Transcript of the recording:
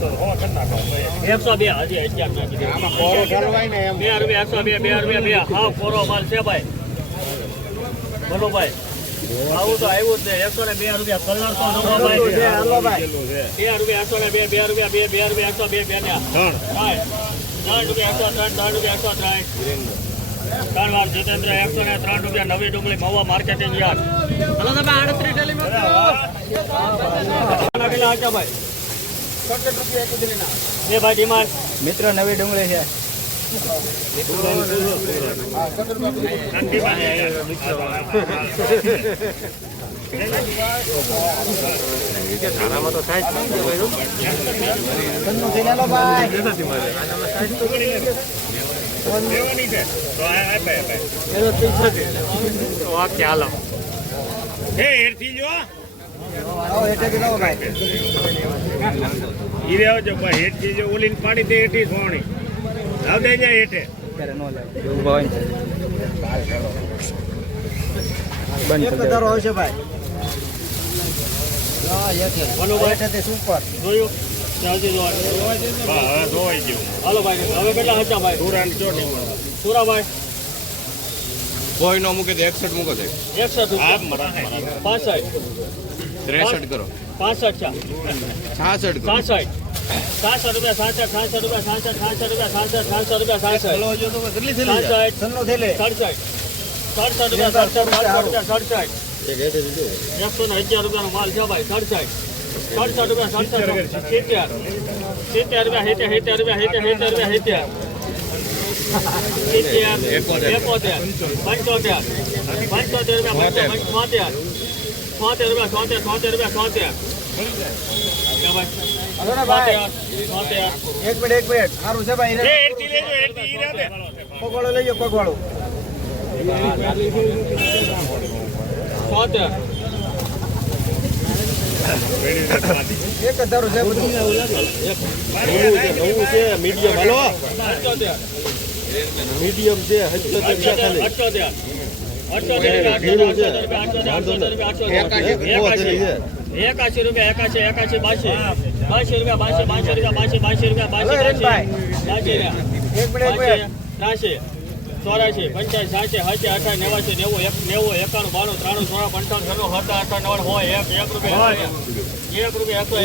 102 હજી 11 આમાં કોરો ઠરવાય ને એમ 2 રૂપિયા 102 2 હા કોરો માલ છે ભાઈ બોલો ભાઈ આવું તો આવ્યું જ ને 102 રૂપિયા કલર તો નવો ભાઈ હાલો ભાઈ 2 રૂપિયા 102 2 રૂપિયા 2 રૂપિયા 102 ને 3 રૂપિયા 103 3 વાર જીતેન્દ્ર 103 રૂપિયા નવી ડુંગળી મહુવા માર્કેટિંગ યાર્ડ હલો તમે 38 ટેલી માં ભાઈ 67 રૂપિયા એક દિલીના બે ભાઈ ડિમાન્ડ મિત્ર નવી ડુંગળી છે તો થાય ખ્યાલ હેઠથી જો ઓલીને પાડી દે હેઠી સોણી લાવ દે જાય હેઠે છે ભાઈ સુપર જોયું જોવાઈ ગયું હાલો ભાઈ હવે કેટલા હતા ભાઈ સુરાભાઈ કોઈ નો મૂકે તો 61 મૂકો તો 61 63 કરો 65 66 કરો 66 રૂપિયા 66 રૂપિયા 66 રૂપિયા 66 કેટલી થેલી છે? 67 રૂપિયા 67 111 રૂપિયાનો માલ છે ભાઈ 67 રૂપિયા 70 રૂપિયા 70 રૂપિયા એક મિનિટ સારું છે ભાઈ પગવાળો લઈ જાઓ પગવાળો એક હજાર છે બધું મીડિયમ હાલો મીડિયમ છે 81 રૂપિયા 82 ચોરાશી 85 86 87 88 90 91 92 93 94 95 96 97 98 1 રૂપિયા 1